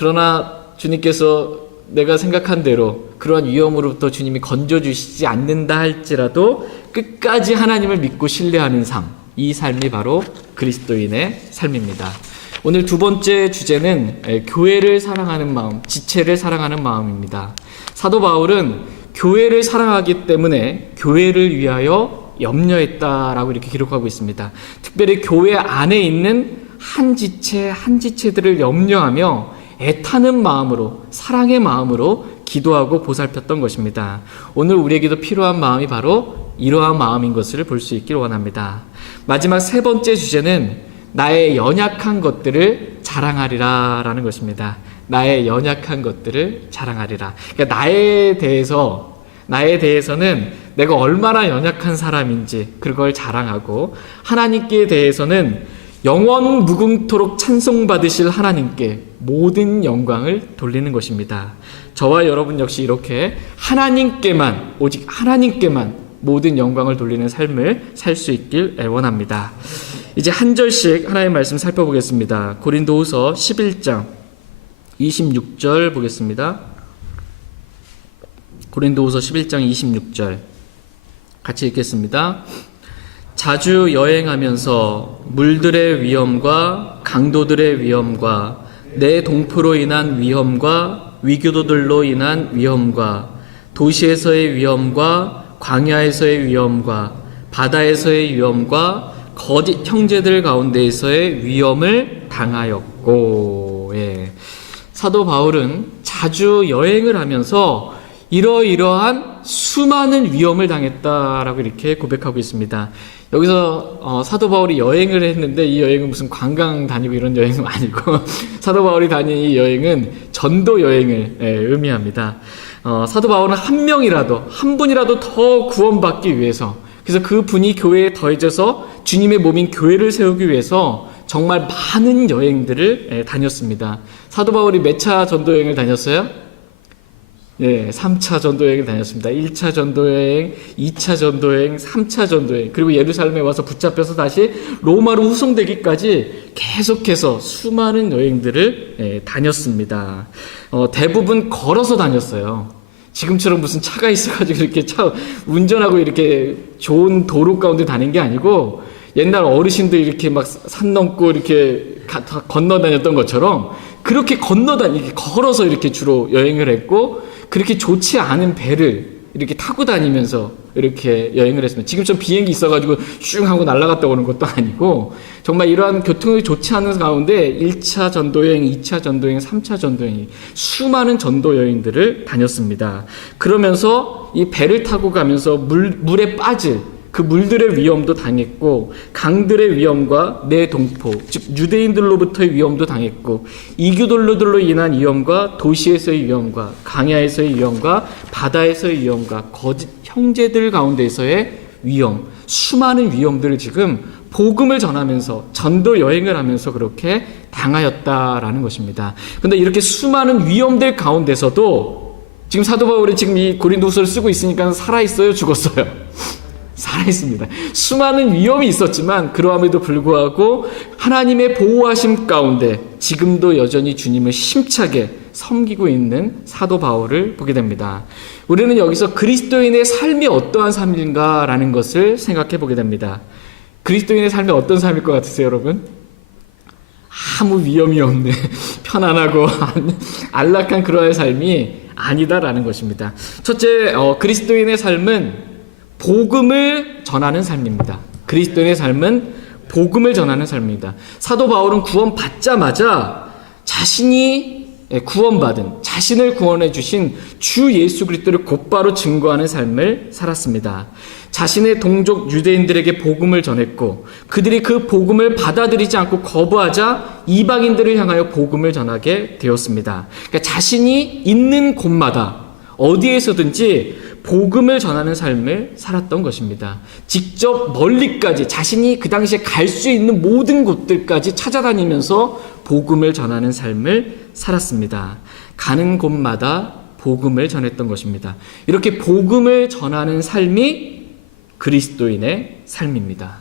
그러나 주님께서 내가 생각한 대로 그러한 위험으로부터 주님이 건져주시지 않는다 할지라도 끝까지 하나님을 믿고 신뢰하는 삶, 이 삶이 바로 그리스도인의 삶입니다. 오늘 두 번째 주제는 교회를 사랑하는 마음, 지체를 사랑하는 마음입니다. 사도 바울은 교회를 사랑하기 때문에 교회를 위하여 염려했다라고 이렇게 기록하고 있습니다. 특별히 교회 안에 있는 한 지체 한 지체들을 염려하며 애타는 마음으로, 사랑의 마음으로 기도하고 보살폈던 것입니다. 오늘 우리에게도 필요한 마음이 바로 이러한 마음인 것을 볼 수 있기를 원합니다. 마지막 세 번째 주제는 나의 연약한 것들을 자랑하리라 라는 것입니다. 나의 연약한 것들을 자랑하리라. 그러니까 나에 대해서는 내가 얼마나 연약한 사람인지 그걸 자랑하고, 하나님께 대해서는 영원 무궁토록 찬송받으실 하나님께 모든 영광을 돌리는 것입니다. 저와 여러분 역시 이렇게 하나님께만, 오직 하나님께만 모든 영광을 돌리는 삶을 살 수 있길 원합니다. 이제 한 절씩 하나님의 말씀 살펴보겠습니다. 고린도후서 11장 26절 보겠습니다. 고린도후서 11장 26절 같이 읽겠습니다. 자주 여행하면서 물들의 위험과 강도들의 위험과 내 동포로 인한 위험과 위교도들로 인한 위험과 도시에서의 위험과 광야에서의 위험과 바다에서의 위험과 거짓 형제들 가운데에서의 위험을 당하였고, 사도 바울은 자주 여행을 하면서 이러이러한 수많은 위험을 당했다라고 이렇게 고백하고 있습니다. 여기서 사도 바울이 여행을 했는데 이 여행은 무슨 관광 다니고 이런 여행은 아니고 사도 바울이 다닌 이 여행은 전도 여행을 의미합니다. 사도 바울은 한 분이라도 더 구원받기 위해서, 그래서 그 분이 교회에 더해져서 주님의 몸인 교회를 세우기 위해서 정말 많은 여행들을 다녔습니다. 사도 바울이 몇 차 전도여행을 다녔어요? 3차 전도여행을 다녔습니다. 1차 전도여행, 2차 전도여행, 3차 전도여행, 그리고 예루살렘에 와서 붙잡혀서 다시 로마로 후송되기까지 계속해서 수많은 여행들을 다녔습니다. 대부분 걸어서 다녔어요. 지금처럼 무슨 차가 있어가지고 이렇게 운전하고 이렇게 좋은 도로 가운데 다닌 게 아니고, 옛날 어르신들 이렇게 막 산 넘고 이렇게 건너 다녔던 것처럼 그렇게 걸어서 이렇게 주로 여행을 했고, 그렇게 좋지 않은 배를 이렇게 타고 다니면서 이렇게 여행을 했습니다. 지금처럼 비행기 있어가지고 슝 하고 날아갔다 오는 것도 아니고, 정말 이러한 교통이 좋지 않은 가운데 1차 전도여행, 2차 전도여행, 3차 전도여행, 수많은 전도여행들을 다녔습니다. 그러면서 이 배를 타고 가면서 물에 빠질 그 물들의 위험도 당했고, 강들의 위험과 내 동포, 즉 유대인들로부터의 위험도 당했고, 이교돌로들로 인한 위험과 도시에서의 위험과 광야에서의 위험과 바다에서의 위험과 거짓 형제들 가운데서의 위험, 수많은 위험들을 지금 복음을 전하면서 전도 여행을 하면서 그렇게 당하였다라는 것입니다. 그런데 이렇게 수많은 위험들 가운데서도 지금 사도 바울이 지금 이 고린도후서를 쓰고 있으니까 살아있어요, 죽었어요? 살아있습니다. 수많은 위험이 있었지만 그러함에도 불구하고 하나님의 보호하심 가운데 지금도 여전히 주님을 힘차게 섬기고 있는 사도 바울을 보게 됩니다. 우리는 여기서 그리스도인의 삶이 어떠한 삶인가라는 것을 생각해 보게 됩니다. 그리스도인의 삶이 어떤 삶일 것 같으세요, 여러분? 아무 위험이 없는 편안하고 안락한 그러한 삶이 아니다라는 것입니다. 첫째, 그리스도인의 삶은 복음을 전하는 삶입니다. 그리스도인의 삶은 복음을 전하는 삶입니다. 사도 바울은 구원받자마자 자신이 구원받은, 자신을 구원해 주신 주 예수 그리스도를 곧바로 증거하는 삶을 살았습니다. 자신의 동족 유대인들에게 복음을 전했고, 그들이 그 복음을 받아들이지 않고 거부하자 이방인들을 향하여 복음을 전하게 되었습니다. 그러니까 자신이 있는 곳마다 어디에서든지 복음을 전하는 삶을 살았던 것입니다. 직접 멀리까지 자신이 그 당시에 갈 수 있는 모든 곳들까지 찾아다니면서 복음을 전하는 삶을 살았습니다. 가는 곳마다 복음을 전했던 것입니다. 이렇게 복음을 전하는 삶이 그리스도인의 삶입니다.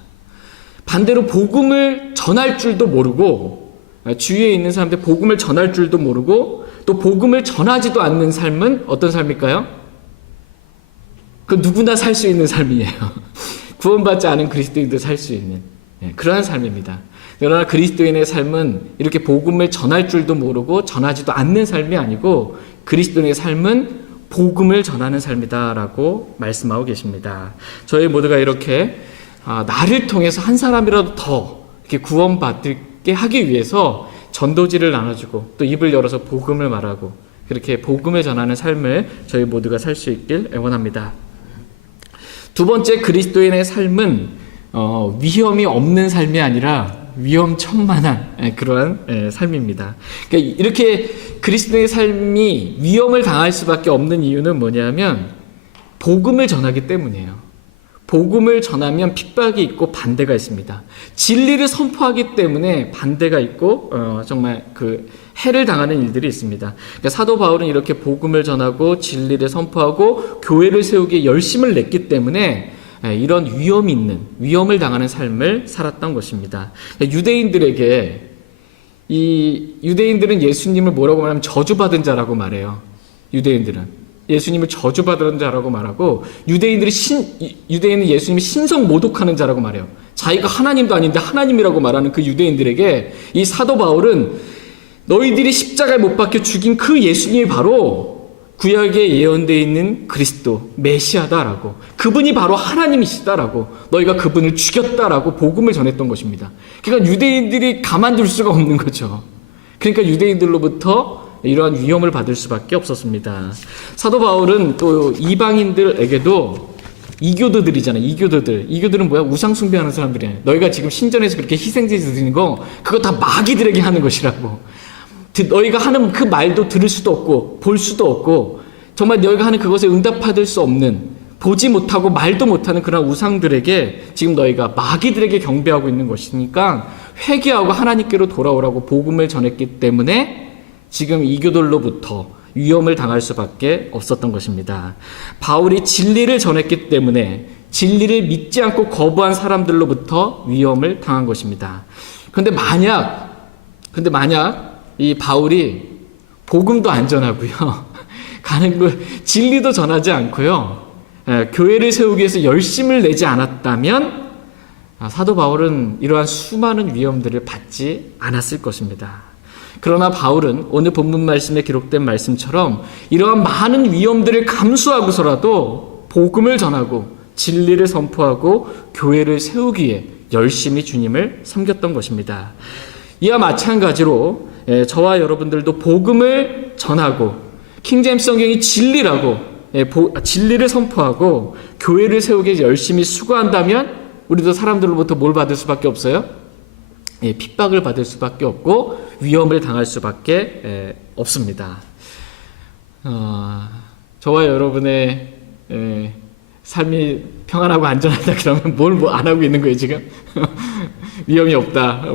반대로 복음을 전할 줄도 모르고 주위에 있는 사람들 복음을 전할 줄도 모르고 또 복음을 전하지도 않는 삶은 어떤 삶일까요? 그 누구나 살 수 있는 삶이에요. 구원받지 않은 그리스도인도 살 수 있는 그러한 삶입니다. 그러나 그리스도인의 삶은 이렇게 복음을 전할 줄도 모르고 전하지도 않는 삶이 아니고 그리스도인의 삶은 복음을 전하는 삶이다라고 말씀하고 계십니다. 저희 모두가 이렇게 나를 통해서 한 사람이라도 더 이렇게 구원받게 하기 위해서 전도지를 나눠주고 또 입을 열어서 복음을 말하고 그렇게 복음을 전하는 삶을 저희 모두가 살 수 있길 애원합니다. 두 번째, 그리스도인의 삶은 위험이 없는 삶이 아니라 위험천만한 그러한 삶입니다. 그러니까 이렇게 그리스도의 삶이 위험을 당할 수밖에 없는 이유는 뭐냐면 복음을 전하기 때문이에요. 복음을 전하면 핍박이 있고 반대가 있습니다. 진리를 선포하기 때문에 반대가 있고 정말 그 해를 당하는 일들이 있습니다. 그러니까 사도 바울은 이렇게 복음을 전하고 진리를 선포하고 교회를 세우기에 열심을 냈기 때문에 이런 위험이 있는, 위험을 당하는 삶을 살았던 것입니다. 유대인들은 예수님을 뭐라고 말하면 저주받은 자라고 말해요. 유대인들은 예수님을 저주받은 자라고 말하고 유대인은 예수님이 신성 모독하는 자라고 말해요. 자기가 하나님도 아닌데 하나님이라고 말하는 그 유대인들에게 이 사도 바울은 너희들이 십자가에 못 박혀 죽인 그 예수님이 바로 구약에 예언되어 있는 그리스도 메시아다라고, 그분이 바로 하나님이시다라고, 너희가 그분을 죽였다라고 복음을 전했던 것입니다. 그러니까 유대인들이 가만둘 수가 없는 거죠. 그러니까 유대인들로부터 이러한 위험을 받을 수밖에 없었습니다. 사도 바울은 또 이방인들에게도 이교도들이잖아요. 이교도들은 뭐야? 우상 숭배하는 사람들이에요. 너희가 지금 신전에서 그렇게 희생제사 드리는 거 그거 다 마귀들에게 하는 것이라고. 너희가 하는 그 말도 들을 수도 없고 볼 수도 없고 정말 너희가 하는 그것에 응답받을 수 없는, 보지 못하고 말도 못하는 그런 우상들에게 지금 너희가 마귀들에게 경배하고 있는 것이니까 회개하고 하나님께로 돌아오라고 복음을 전했기 때문에 지금 이교도로부터 위험을 당할 수밖에 없었던 것입니다. 바울이 진리를 전했기 때문에 진리를 믿지 않고 거부한 사람들로부터 위험을 당한 것입니다. 그런데 만약 이 바울이 복음도 안 전하고요, 진리도 전하지 않고요, 교회를 세우기 위해서 열심을 내지 않았다면 사도 바울은 이러한 수많은 위험들을 받지 않았을 것입니다. 그러나 바울은 오늘 본문 말씀에 기록된 말씀처럼 이러한 많은 위험들을 감수하고서라도 복음을 전하고 진리를 선포하고 교회를 세우기에 열심히 주님을 섬겼던 것입니다. 이와 마찬가지로 저와 여러분들도 복음을 전하고 킹제임스 성경이 진리라고 진리를 선포하고 교회를 세우기에 열심히 수고한다면 우리도 사람들로부터 뭘 받을 수밖에 없어요? 핍박을 받을 수밖에 없고 위험을 당할 수밖에 없습니다. 저와 여러분의 삶이 평안하고 안전하다 그러면 뭘 안 하고 있는 거예요 지금? 위험이 없다.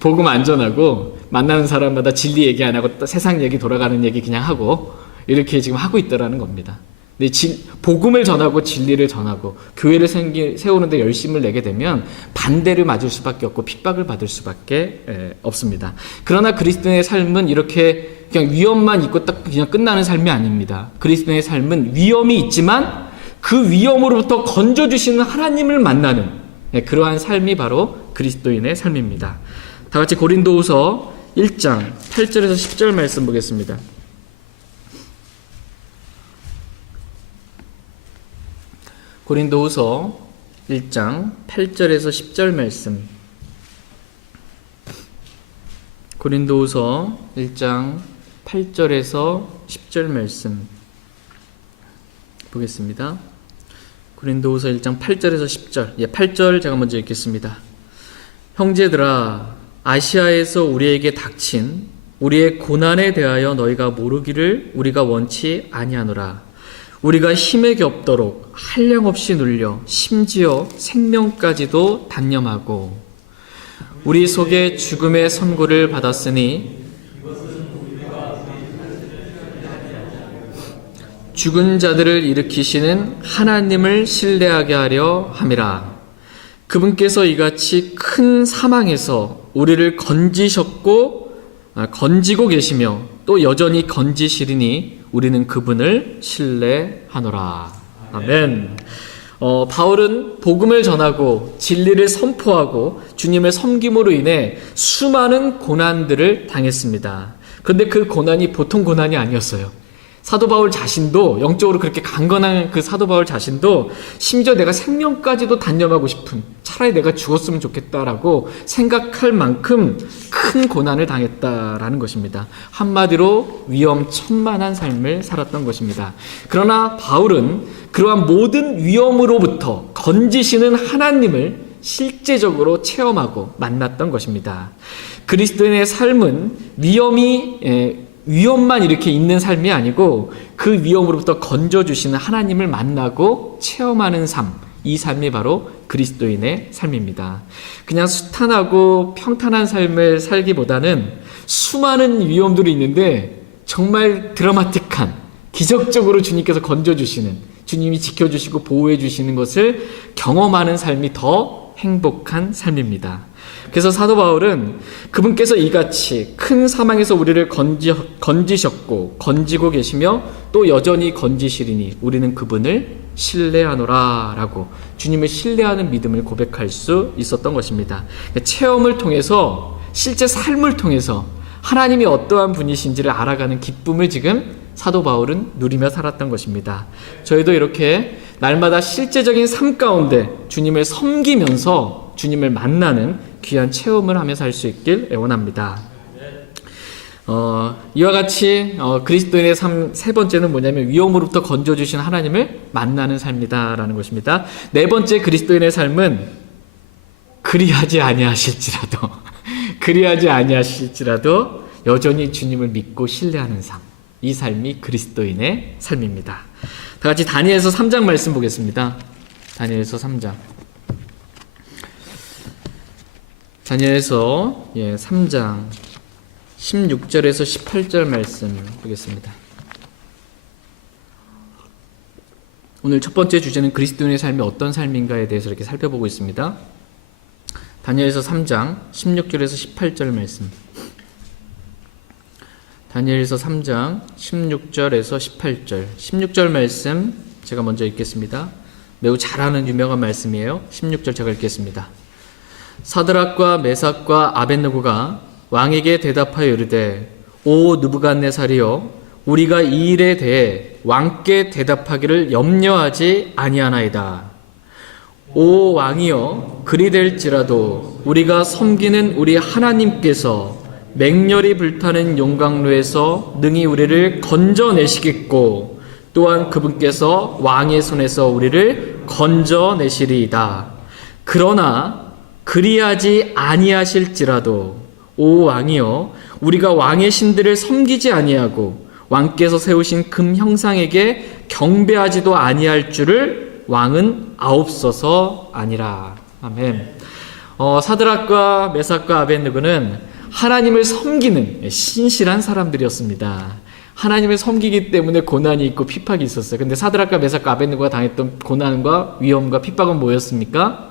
복음 안전하고 만나는 사람마다 진리 얘기 안 하고 세상 얘기 돌아가는 얘기 그냥 하고 이렇게 지금 하고 있다라는 겁니다. 근데 복음을 전하고 진리를 전하고 교회를 세우는데 열심을 내게 되면 반대를 맞을 수밖에 없고 핍박을 받을 수밖에 없습니다. 그러나 그리스도인의 삶은 이렇게 그냥 위험만 있고 딱 그냥 끝나는 삶이 아닙니다. 그리스도인의 삶은 위험이 있지만 그 위험으로부터 건져주시는 하나님을 만나는 그러한 삶이 바로 그리스도인의 삶입니다. 다 같이 고린도후서 1장 8절에서 10절 말씀 보겠습니다. 고린도후서 1장 8절에서 10절 말씀. 고린도후서 1장 8절에서 10절 말씀 보겠습니다. 고린도후서 1장 8절에서 10절. 8절 제가 먼저 읽겠습니다. 형제들아, 아시아에서 우리에게 닥친 우리의 고난에 대하여 너희가 모르기를 우리가 원치 아니하노라. 우리가 힘에 겹도록 한량없이 눌려 심지어 생명까지도 단념하고 우리 속에 죽음의 선고를 받았으니 죽은 자들을 일으키시는 하나님을 신뢰하게 하려 함이라. 그분께서 이같이 큰 사망에서 우리를 건지고 계시며 또 여전히 건지시리니 우리는 그분을 신뢰하노라. 아멘. 바울은 복음을 전하고 진리를 선포하고 주님을 섬김으로 인해 수많은 고난들을 당했습니다. 그런데 그 고난이 보통 고난이 아니었어요. 사도 바울 자신도, 영적으로 그렇게 강건한 그 사도 바울 자신도 심지어 내가 생명까지도 단념하고 싶은, 차라리 내가 죽었으면 좋겠다라고 생각할 만큼 큰 고난을 당했다라는 것입니다. 한마디로 위험천만한 삶을 살았던 것입니다. 그러나 바울은 그러한 모든 위험으로부터 건지시는 하나님을 실제적으로 체험하고 만났던 것입니다. 그리스도인의 삶은 위험만 이렇게 있는 삶이 아니고 그 위험으로부터 건져주시는 하나님을 만나고 체험하는 삶, 이 삶이 바로 그리스도인의 삶입니다. 그냥 수탄하고 평탄한 삶을 살기보다는 수많은 위험들이 있는데 정말 드라마틱한, 기적적으로 주님께서 건져주시는, 주님이 지켜주시고 보호해주시는 것을 경험하는 삶이 더 행복한 삶입니다. 그래서 사도 바울은 그분께서 이같이 큰 사망에서 우리를 건지셨고 건지고 계시며 또 여전히 건지시리니 우리는 그분을 신뢰하노라 라고 주님을 신뢰하는 믿음을 고백할 수 있었던 것입니다. 체험을 통해서, 실제 삶을 통해서 하나님이 어떠한 분이신지를 알아가는 기쁨을 지금 사도 바울은 누리며 살았던 것입니다. 저희도 이렇게 날마다 실제적인 삶 가운데 주님을 섬기면서 주님을 만나는 귀한 체험을 하며 살 수 있길 애원합니다. 이와 같이 그리스도인의 삶 세 번째는 뭐냐면 위험으로부터 건져주신 하나님을 만나는 삶이다라는 것입니다. 네 번째 그리스도인의 삶은 그리하지 아니하실지라도 여전히 주님을 믿고 신뢰하는 삶, 이 삶이 그리스도인의 삶입니다. 다 같이 다니엘서 3장 말씀 보겠습니다. 다니엘서 3장. 다니엘서 3장 16절에서 18절 말씀 보겠습니다. 오늘 첫 번째 주제는 그리스도인의 삶이 어떤 삶인가에 대해서 이렇게 살펴보고 있습니다. 다니엘서 3장 16절에서 18절 말씀. 다니엘서 3장 16절에서 18절. 16절 말씀 제가 먼저 읽겠습니다. 매우 잘 아는 유명한 말씀이에요. 16절 제가 읽겠습니다. 사드락과 메삭과 아벳느고가 왕에게 대답하여 이르되 오 느부갓네살이여 우리가 이 일에 대해 왕께 대답하기를 염려하지 아니하나이다. 오 왕이여 그리 될지라도 우리가 섬기는 우리 하나님께서 맹렬히 불타는 용광로에서 능히 우리를 건져내시겠고 또한 그분께서 왕의 손에서 우리를 건져내시리이다. 그러나 그리하지 아니하실지라도 오 왕이여 우리가 왕의 신들을 섬기지 아니하고 왕께서 세우신 금 형상에게 경배하지도 아니할 줄을 왕은 아옵소서 아니라. 아멘. 사드락과 메삭과 아벳느고는 하나님을 섬기는 신실한 사람들이었습니다. 하나님을 섬기기 때문에 고난이 있고 핍박이 있었어요. 근데 사드락과 메삭과 아벳느고가 당했던 고난과 위험과 핍박은 뭐였습니까?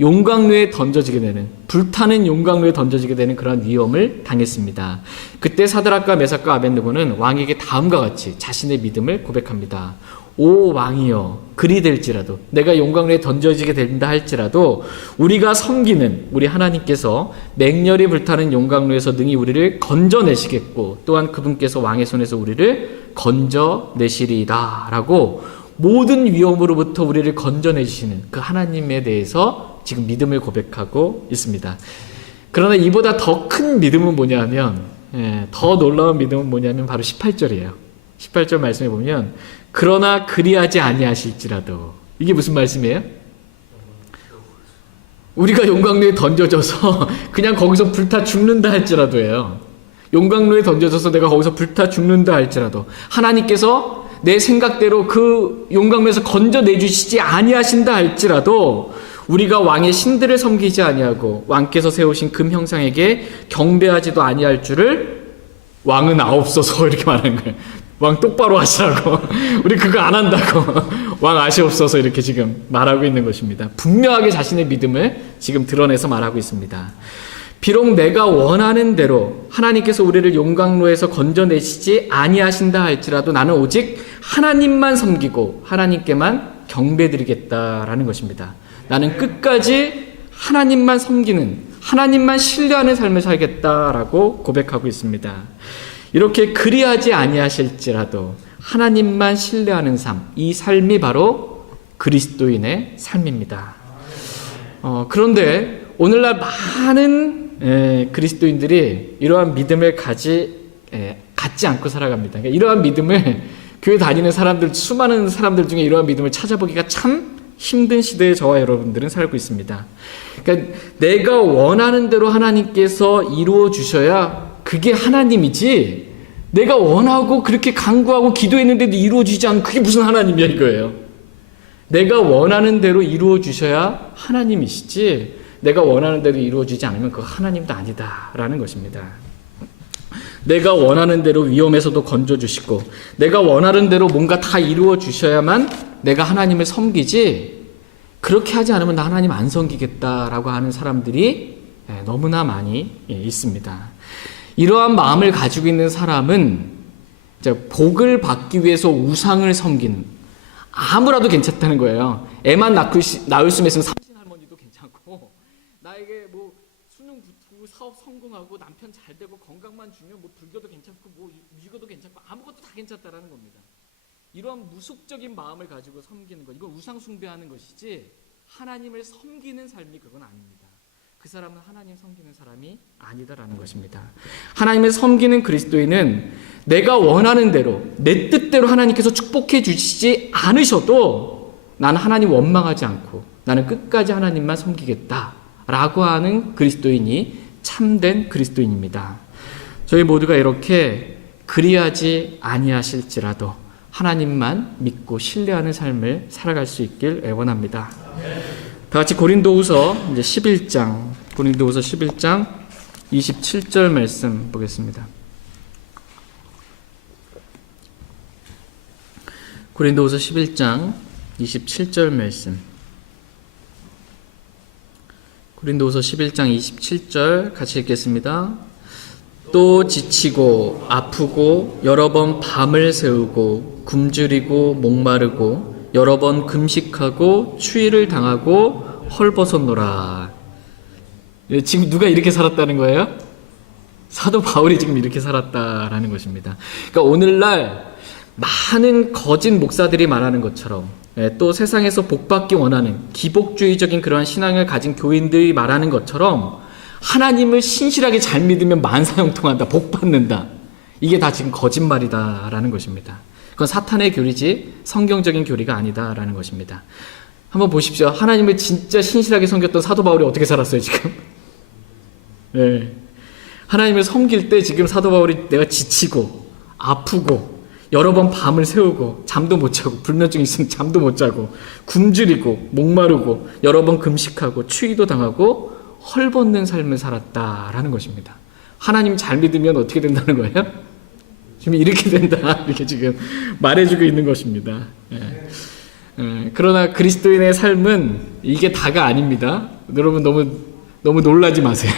용광로에 던져지게 되는, 불타는 용광로에 던져지게 되는 그런 위험을 당했습니다. 그때 사드락과 메삭과 아벳느고는 왕에게 다음과 같이 자신의 믿음을 고백합니다. 오 왕이여 그리 될지라도, 내가 용광로에 던져지게 된다 할지라도 우리가 섬기는 우리 하나님께서 맹렬히 불타는 용광로에서 능히 우리를 건져내시겠고 또한 그분께서 왕의 손에서 우리를 건져내시리이다 라고 모든 위험으로부터 우리를 건져내시는 그 하나님에 대해서 지금 믿음을 고백하고 있습니다. 그러나 이보다 더 큰 믿음은 뭐냐면, 더 놀라운 믿음은 뭐냐면 바로 18절이에요. 18절 말씀에 보면 그러나 그리하지 아니하실지라도, 이게 무슨 말씀이에요? 우리가 용광로에 던져져서 그냥 거기서 불타 죽는다 할지라도예요. 용광로에 던져져서 내가 거기서 불타 죽는다 할지라도 하나님께서 내 생각대로 그 용광로에서 건져내주시지 아니하신다 할지라도 우리가 왕의 신들을 섬기지 아니하고 왕께서 세우신 금 형상에게 경배하지도 아니할 줄을 왕은 아옵소서 이렇게 말하는 거예요. 왕 똑바로 하시라고. 우리 그거 안 한다고. 왕 아시옵소서 이렇게 지금 말하고 있는 것입니다. 분명하게 자신의 믿음을 지금 드러내서 말하고 있습니다. 비록 내가 원하는 대로 하나님께서 우리를 용광로에서 건져내시지 아니하신다 할지라도 나는 오직 하나님만 섬기고 하나님께만 경배드리겠다라는 것입니다. 나는 끝까지 하나님만 섬기는, 하나님만 신뢰하는 삶을 살겠다라고 고백하고 있습니다. 이렇게 그리하지 아니하실지라도 하나님만 신뢰하는 삶, 이 삶이 바로 그리스도인의 삶입니다. 그런데 오늘날 많은 그리스도인들이 이러한 믿음을 갖지 않고 살아갑니다. 그러니까 이러한 믿음을 교회 다니는 사람들, 수많은 사람들 중에 이러한 믿음을 찾아보기가 참 힘든 시대에 저와 여러분들은 살고 있습니다. 그러니까 내가 원하는 대로 하나님께서 이루어 주셔야 그게 하나님이지, 내가 원하고 그렇게 간구하고 기도했는데도 이루어지지 않으면 그게 무슨 하나님이야 이거예요. 내가 원하는 대로 이루어 주셔야 하나님이시지, 내가 원하는 대로 이루어지지 않으면 그거 하나님도 아니다라는 것입니다. 내가 원하는 대로 위험에서도 건져주시고 내가 원하는 대로 뭔가 다 이루어 주셔야만 내가 하나님을 섬기지, 그렇게 하지 않으면 나 하나님 안 섬기겠다라고 하는 사람들이 너무나 많이 있습니다. 이러한 마음을 가지고 있는 사람은 복을 받기 위해서 우상을 섬기는, 아무라도 괜찮다는 거예요. 애만 낳을 수 있으면 삼신 할머니도 괜찮고, 나에게 뭐 수능 붙고 사업 성공하고 남편 잘 되고 건강만 주면 뭐 불교도 괜찮고 뭐 유교도 괜찮고 아무것도 다 괜찮다라는 겁니다. 이런 무속적인 마음을 가지고 섬기는 것, 이건 우상 숭배하는 것이지 하나님을 섬기는 삶이 그건 아닙니다. 그 사람은 하나님 섬기는 사람이 아니다라는 것입니다. 하나님을 섬기는 그리스도인은 내가 원하는 대로 내 뜻대로 하나님께서 축복해 주시지 않으셔도 나는 하나님 원망하지 않고 나는 끝까지 하나님만 섬기겠다라고 하는 그리스도인이 참된 그리스도인입니다. 저희 모두가 이렇게 그리하지 아니하실지라도 하나님만 믿고 신뢰하는 삶을 살아갈 수 있길 애원합니다. 다 같이 고린도후서 11장 27절 말씀 보겠습니다. 고린도후서 11장 27절 말씀. 고린도후서 11장 27절 같이 읽겠습니다. 또 지치고 아프고 여러 번 밤을 새우고 굶주리고 목마르고 여러 번 금식하고 추위를 당하고 헐벗었노라. 지금 누가 이렇게 살았다는 거예요? 사도 바울이 지금 이렇게 살았다라는 것입니다. 그러니까 오늘날 많은 거짓 목사들이 말하는 것처럼, 또 세상에서 복받기 원하는 기복주의적인 그러한 신앙을 가진 교인들이 말하는 것처럼 하나님을 신실하게 잘 믿으면 만사형통한다, 복받는다, 이게 다 지금 거짓말이다라는 것입니다. 그건 사탄의 교리지 성경적인 교리가 아니다라는 것입니다. 한번 보십시오. 하나님을 진짜 신실하게 섬겼던 사도 바울이 어떻게 살았어요 지금? 하나님을 섬길 때 지금 사도 바울이 내가 지치고 아프고 여러 번 밤을 새우고 잠도 못 자고 불면증이 있으면 잠도 못 자고 굶주리고 목마르고 여러 번 금식하고 추위도 당하고 헐벗는 삶을 살았다라는 것입니다. 하나님 잘 믿으면 어떻게 된다는 거예요? 지금 이렇게 된다, 이렇게 지금 말해주고 있는 것입니다. 그러나 그리스도인의 삶은 이게 다가 아닙니다. 여러분 너무 놀라지 마세요.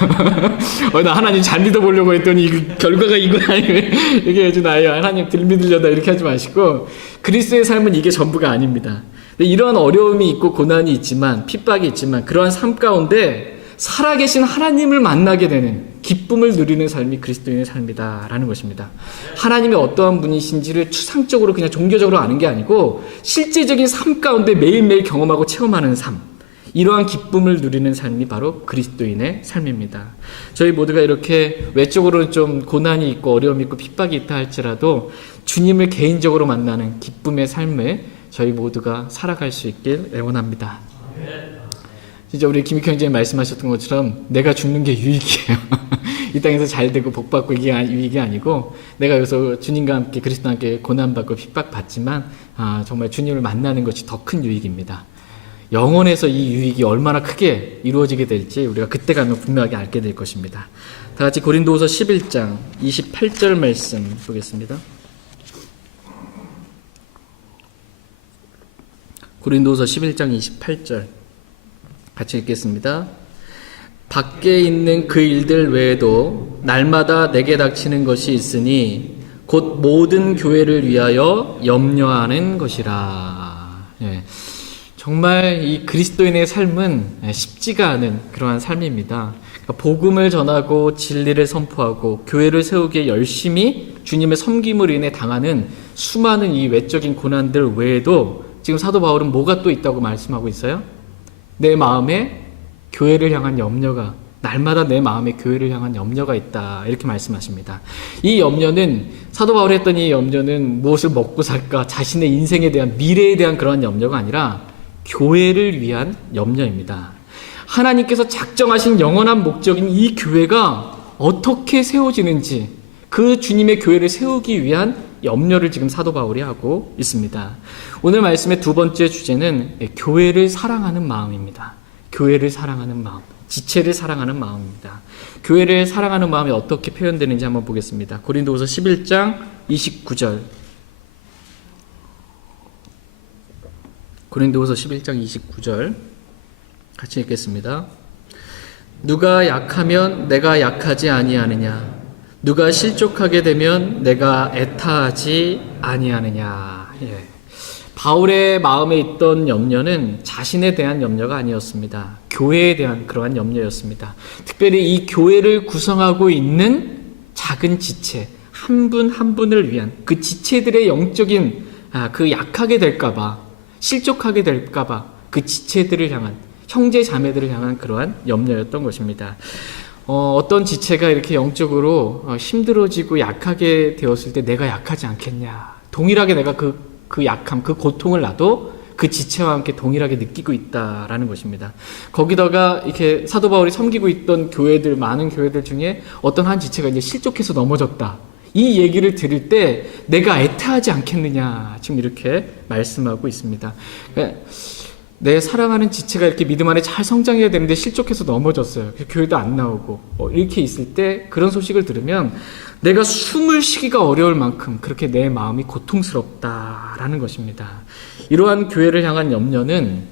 나 하나님 잘 믿어보려고 했더니 결과가 이거 아니면 이게 아주 나예요. 하나님 들 믿으려다 이렇게 하지 마시고, 그리스도의 삶은 이게 전부가 아닙니다. 이러한 어려움이 있고 고난이 있지만, 핍박이 있지만, 그러한 삶 가운데 살아계신 하나님을 만나게 되는 기쁨을 누리는 삶이 그리스도인의 삶이다라는 것입니다. 하나님이 어떠한 분이신지를 추상적으로 그냥 종교적으로 아는 게 아니고 실제적인 삶 가운데 매일매일 경험하고 체험하는 삶, 이러한 기쁨을 누리는 삶이 바로 그리스도인의 삶입니다. 저희 모두가 이렇게 외적으로는 좀 고난이 있고 어려움이 있고 핍박이 있다 할지라도 주님을 개인적으로 만나는 기쁨의 삶을 저희 모두가 살아갈 수 있길 애원합니다. 진짜 우리 김익현 형제님 말씀하셨던 것처럼 내가 죽는 게 유익이에요. 이 땅에서 잘 되고 복받고 이게 유익이 아니고, 내가 여기서 주님과 함께 그리스도와 함께 고난받고 핍박받지만 정말 주님을 만나는 것이 더 큰 유익입니다. 영원에서 이 유익이 얼마나 크게 이루어지게 될지 우리가 그때 가면 분명하게 알게 될 것입니다. 다 같이 고린도후서 11장 28절 말씀 보겠습니다. 고린도후서 11장 28절 같이 읽겠습니다. 밖에 있는 그 일들 외에도 날마다 내게 닥치는 것이 있으니 곧 모든 교회를 위하여 염려하는 것이라. 예. 정말 이 그리스도인의 삶은 쉽지가 않은 그러한 삶입니다. 그러니까 복음을 전하고 진리를 선포하고 교회를 세우기에 열심히 주님의 섬김으로 인해 당하는 수많은 이 외적인 고난들 외에도 지금 사도 바울은 뭐가 또 있다고 말씀하고 있어요? 내 마음에 교회를 향한 염려가, 날마다 내 마음에 교회를 향한 염려가 있다, 이렇게 말씀하십니다. 이 염려는, 사도 바울이 했던 이 염려는 무엇을 먹고 살까, 자신의 인생에 대한, 미래에 대한 그러한 염려가 아니라 교회를 위한 염려입니다. 하나님께서 작정하신 영원한 목적인 이 교회가 어떻게 세워지는지, 그 주님의 교회를 세우기 위한 염려를 지금 사도 바울이 하고 있습니다. 오늘 말씀의 두 번째 주제는 교회를 사랑하는 마음입니다. 교회를 사랑하는 마음, 지체를 사랑하는 마음입니다. 교회를 사랑하는 마음이 어떻게 표현되는지 한번 보겠습니다. 고린도후서 11장 29절. 고린도후서 11장 29절 같이 읽겠습니다. 누가 약하면 내가 약하지 아니하느냐, 누가 실족하게 되면 내가 애타하지 아니하느냐. 예. 바울의 마음에 있던 염려는 자신에 대한 염려가 아니었습니다. 교회에 대한 그러한 염려였습니다. 특별히 이 교회를 구성하고 있는 작은 지체, 한 분 한 분을 위한 그 지체들의 영적인 그 약하게 될까봐, 실족하게 될까봐 그 지체들을 향한, 형제 자매들을 향한 그러한 염려였던 것입니다. 어떤 지체가 이렇게 영적으로 힘들어지고 약하게 되었을 때 내가 약하지 않겠냐, 동일하게 내가 그 약함, 그 고통을 나도 그 지체와 함께 동일하게 느끼고 있다라는 것입니다. 거기다가 이렇게 사도 바울이 섬기고 있던 교회들, 많은 교회들 중에 어떤 한 지체가 이제 실족해서 넘어졌다, 이 얘기를 들을 때 내가 애타하지 않겠느냐, 지금 이렇게 말씀하고 있습니다. 내 사랑하는 지체가 이렇게 믿음 안에 잘 성장해야 되는데 실족해서 넘어졌어요. 교회도 안 나오고 이렇게 있을 때 그런 소식을 들으면 내가 숨을 쉬기가 어려울 만큼 그렇게 내 마음이 고통스럽다라는 것입니다. 이러한 교회를 향한 염려는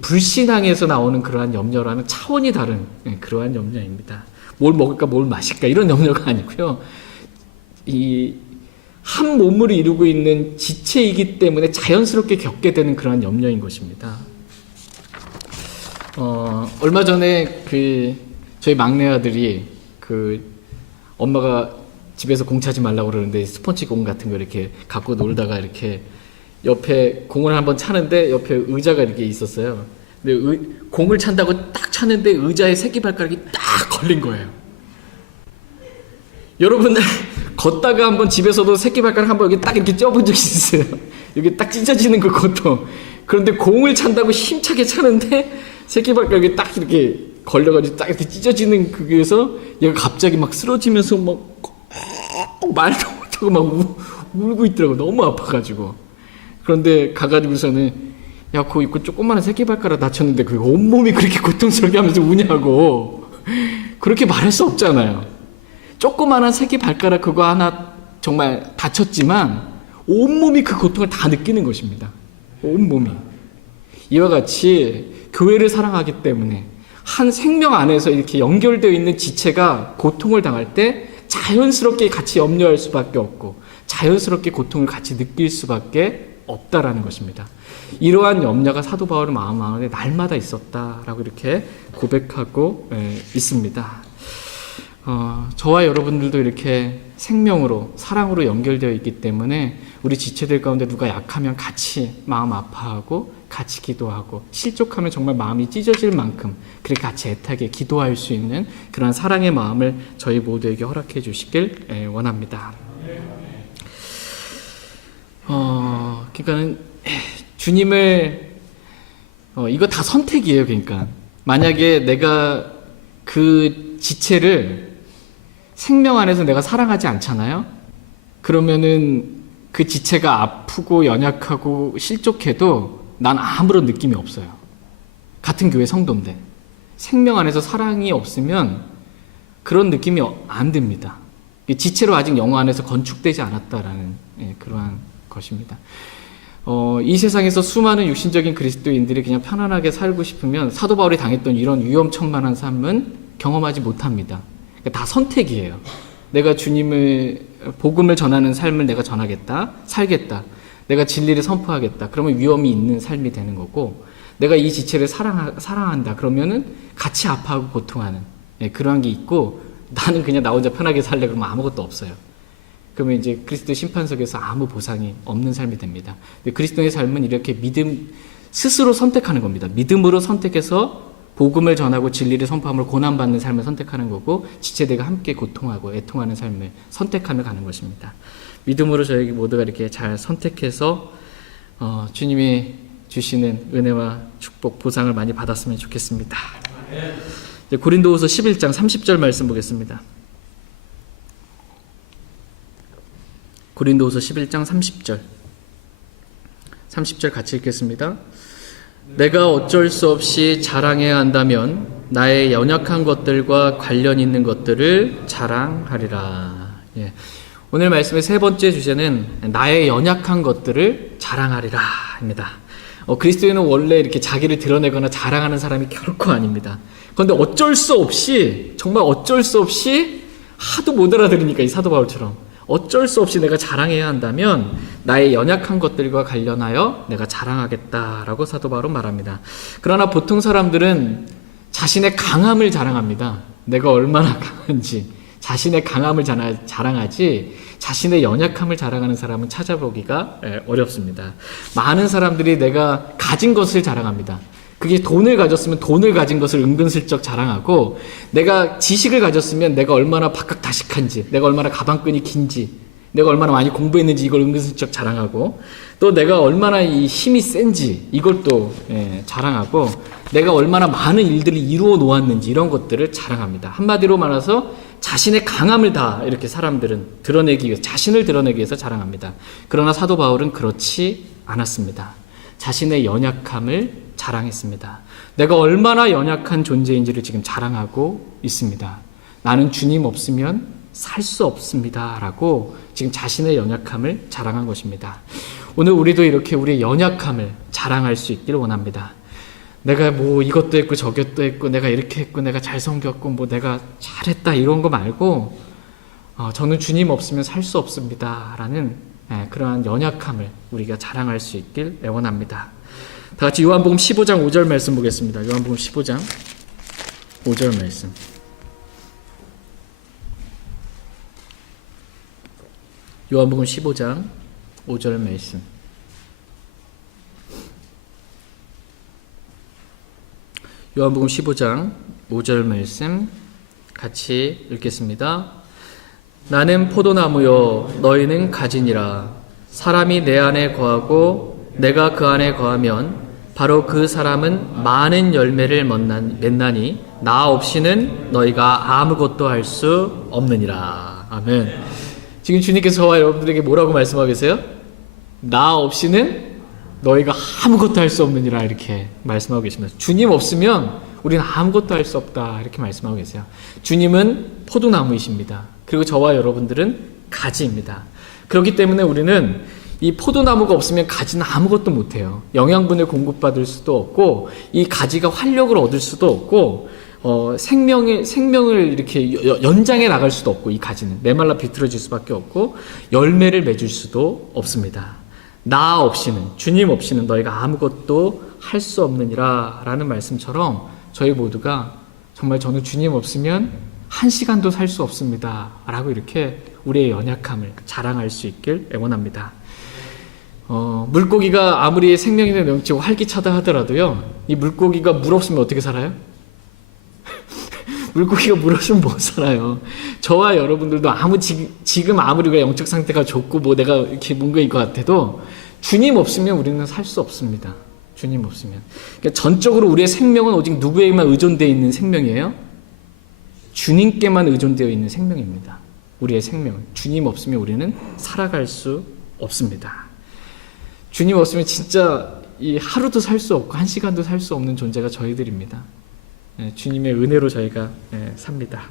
불신앙에서 나오는 그러한 염려라는 차원이 다른 그러한 염려입니다. 뭘 먹을까, 뭘 마실까, 이런 염려가 아니고요. 이 한 몸을 이루고 있는 지체이기 때문에 자연스럽게 겪게 되는 그러한 염려인 것입니다. 얼마 전에 저희 막내 아들이 엄마가 집에서 공 차지 말라고 그러는데 스펀지 공 같은 거 이렇게 갖고 놀다가 이렇게 옆에 공을 한번 차는데 옆에 의자가 이렇게 있었어요. 근데 공을 찬다고 딱 차는데 의자에 새끼발가락이 딱 걸린 거예요. 여러분, 걷다가 한번 집에서도 새끼발가락 한번 여기 딱 이렇게 쪄본 적이 있어요. 여기 딱 찢어지는 그 고통. 그런데 공을 찬다고 힘차게 차는데 새끼발가락이 딱 이렇게 걸려가지고 딱 이렇게 찢어지는 그게서 얘가 갑자기 막 쓰러지면서 막 말도 못하고 막 울고 있더라고. 너무 아파가지고. 그런데 가가지고서는 야, 그 조그마한 새끼발가락 다쳤는데 그 온몸이 그렇게 고통스럽게 하면서 우냐고. 그렇게 말할 수 없잖아요. 조그마한 새끼발가락 그거 하나 정말 다쳤지만 온몸이 그 고통을 다 느끼는 것입니다. 온몸이. 이와 같이 교회를 사랑하기 때문에 한 생명 안에서 이렇게 연결되어 있는 지체가 고통을 당할 때 자연스럽게 같이 염려할 수밖에 없고 자연스럽게 고통을 같이 느낄 수밖에 없다라는 것입니다. 이러한 염려가 사도 바울의 마음 안에 날마다 있었다라고 이렇게 고백하고 있습니다. 저와 여러분들도 이렇게 생명으로, 사랑으로 연결되어 있기 때문에 우리 지체들 가운데 누가 약하면 같이 마음 아파하고 같이 기도하고, 실족하면 정말 마음이 찢어질 만큼 그렇게 같이 애타게 기도할 수 있는 그런 사랑의 마음을 저희 모두에게 허락해 주시길 원합니다. 그러니까는 주님을 이거 다 선택이에요. 그러니까 만약에 내가 그 지체를 생명 안에서 내가 사랑하지 않잖아요. 그러면은 그 지체가 아프고 연약하고 실족해도 난 아무런 느낌이 없어요. 같은 교회 성도인데 생명 안에서 사랑이 없으면 그런 느낌이 안 듭니다. 지체로 아직 영혼 안에서 건축되지 않았다라는 그러한 것입니다. 이 세상에서 수많은 육신적인 그리스도인들이 그냥 편안하게 살고 싶으면 사도 바울이 당했던 이런 위험천만한 삶은 경험하지 못합니다. 그러니까 다 선택이에요. 내가 주님을 복음을 전하는 삶을 내가 전하겠다, 살겠다. 내가 진리를 선포하겠다. 그러면 위험이 있는 삶이 되는 거고, 내가 이 지체를 사랑한다. 그러면은 같이 아파하고 고통하는 그러한 게 있고, 나는 그냥 나 혼자 편하게 살래. 그러면 아무것도 없어요. 그러면 이제 그리스도 심판석에서 아무 보상이 없는 삶이 됩니다. 근데 그리스도의 삶은 이렇게 믿음 스스로 선택하는 겁니다. 믿음으로 선택해서 복음을 전하고 진리를 선포함으로 고난받는 삶을 선택하는 거고, 지체들과 함께 고통하고 애통하는 삶을 선택하며 가는 것입니다. 믿음으로 저희 모두가 이렇게 잘 선택해서 주님이 주시는 은혜와 축복, 보상을 많이 받았으면 좋겠습니다. 고린도후서 11장 30절 말씀 보겠습니다. 고린도후서 11장 30절 같이 읽겠습니다. 내가 어쩔 수 없이 자랑해야 한다면 나의 연약한 것들과 관련 있는 것들을 자랑하리라. 예. 오늘 말씀의 세 번째 주제는 나의 연약한 것들을 자랑하리라 입니다. 그리스도인은 원래 이렇게 자기를 드러내거나 자랑하는 사람이 결코 아닙니다. 그런데 어쩔 수 없이, 정말 어쩔 수 없이 하도 못 알아들으니까, 이 사도 바울처럼 어쩔 수 없이 내가 자랑해야 한다면 나의 연약한 것들과 관련하여 내가 자랑하겠다라고 사도 바울은 말합니다. 그러나 보통 사람들은 자신의 강함을 자랑합니다. 내가 얼마나 강한지. 자신의 강함을 자랑하지 자신의 연약함을 자랑하는 사람은 찾아보기가 어렵습니다. 많은 사람들이 내가 가진 것을 자랑합니다. 그게 돈을 가졌으면 돈을 가진 것을 은근슬쩍 자랑하고, 내가 지식을 가졌으면 내가 얼마나 박학다식한지, 내가 얼마나 가방끈이 긴지, 내가 얼마나 많이 공부했는지 이걸 은근슬쩍 자랑하고, 또 내가 얼마나 이 힘이 센지 이걸 또 자랑하고, 내가 얼마나 많은 일들을 이루어 놓았는지 이런 것들을 자랑합니다. 한마디로 말해서 자신의 강함을 다 이렇게 사람들은 드러내기 위해서, 자신을 드러내기 위해서 자랑합니다. 그러나 사도 바울은 그렇지 않았습니다. 자신의 연약함을 자랑했습니다. 내가 얼마나 연약한 존재인지를 지금 자랑하고 있습니다. 나는 주님 없으면 살 수 없습니다 라고 지금 자신의 연약함을 자랑한 것입니다. 오늘 우리도 이렇게 우리의 연약함을 자랑할 수 있기를 원합니다. 내가 뭐 이것도 했고 저것도 했고, 내가 이렇게 했고, 내가 잘 섬겼고, 뭐 내가 잘했다 이런 거 말고, 저는 주님 없으면 살 수 없습니다 라는 그러한 연약함을 우리가 자랑할 수 있길 원합니다. 다 같이 요한복음 15장 5절 말씀 보겠습니다. 요한복음 15장 5절 말씀. 요한복음 15장 5절 말씀. 요한복음 15장 5절 말씀 같이 읽겠습니다. 나는 포도나무요 너희는 가지니라. 사람이 내 안에 거하고 내가 그 안에 거하면 바로 그 사람은 많은 열매를 맺나니 나 없이는 너희가 아무것도 할 수 없느니라. 아멘. 지금 주님께서 저와 여러분들에게 뭐라고 말씀하고 계세요? 나 없이는 너희가 아무것도 할 수 없느니라 이렇게 말씀하고 계십니다. 주님 없으면 우리는 아무것도 할 수 없다 이렇게 말씀하고 계세요. 주님은 포도나무이십니다. 그리고 저와 여러분들은 가지입니다. 그렇기 때문에 우리는 이 포도나무가 없으면 가지는 아무것도 못해요. 영양분을 공급받을 수도 없고, 이 가지가 활력을 얻을 수도 없고, 생명을 이렇게 연장해 나갈 수도 없고, 이 가지는 메말라 비틀어질 수밖에 없고, 열매를 맺을 수도 없습니다. 나 없이는, 주님 없이는 너희가 아무것도 할 수 없느니라 라는 말씀처럼 저희 모두가 정말 저는 주님 없으면 한 시간도 살 수 없습니다 라고 이렇게 우리의 연약함을 자랑할 수 있길 애원합니다. 물고기가 아무리 생명 있는 명치고 활기차다 하더라도요, 이 물고기가 물 없으면 어떻게 살아요? 물고기가 물 없으면 못 살아요. 저와 여러분들도 지금 아무리 우리가 영적 상태가 좋고 뭐 내가 이렇게 뭔가인 것 같아도 주님 없으면 우리는 살 수 없습니다. 주님 없으면. 그러니까 전적으로 우리의 생명은 오직 누구에게만 의존되어 있는 생명이에요? 주님께만 의존되어 있는 생명입니다. 우리의 생명은. 주님 없으면 우리는 살아갈 수 없습니다. 주님 없으면 진짜 이 하루도 살 수 없고 한 시간도 살 수 없는 존재가 저희들입니다. 주님의 은혜로 저희가 삽니다.